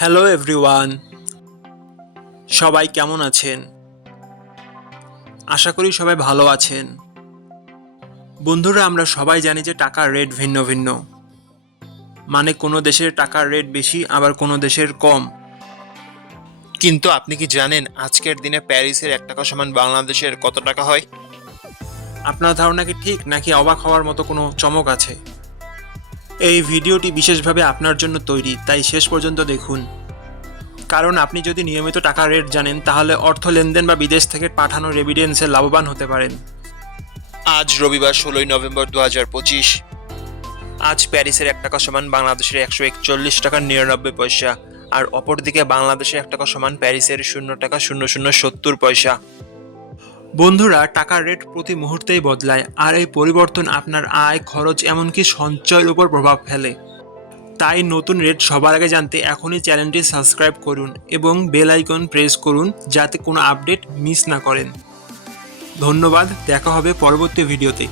Hello everyone, সবাই কেমন আছেন? আশা করি সবাই ভালো আছেন। বন্ধুরা, আমরা সবাই জানি যে টাকার রেট ভিন্ন ভিন্ন। মানে কোনো দেশের টাকার রেট বেশি, আবার কোনো দেশের কম। কিন্তু আপনি কি জানেন আজকের দিনে প্যারিসের 1 টাকা সমান বাংলাদেশের কত টাকা হয়? আপনার ধারণা কি ঠিক, নাকি অবাক হওয়ার মতো কোনো চমক আছে? এই ভিডিওটি বিশেষভাবে আপনার জন্য তৈরি, তাই শেষ পর্যন্ত দেখুন। কারণ আপনি যদি নিয়মিত টাকার রেট জানেন, তাহলে অর্থ লেনদেন বা বিদেশ থেকে পাঠানো রেমিটেন্সে লাভবান হতে পারেন। আজ রবিবার 16ই নভেম্বর 2025। আজ প্যারিসের 1 টাকা সমান বাংলাদেশের 141 টাকা 99 পয়সা, আর অপরদিকে বাংলাদেশের 1 টাকা সমান প্যারিসের 0 টাকা 0070 পয়সা। বন্ধুরা, টাকার রেট প্রতি মুহূর্তেই বদলায়, আর এই পরিবর্তন আপনার আয়, খরচ, এমনকি সঞ্চয়ের উপর প্রভাব ফেলে। তাই নতুন রেট সবার আগে জানতে এখনই চ্যানেলটি সাবস্ক্রাইব করুন এবং বেল আইকন প্রেস করুন, যাতে কোনো আপডেট মিস না করেন। ধন্যবাদ, দেখা হবে পরবর্তী ভিডিওতে।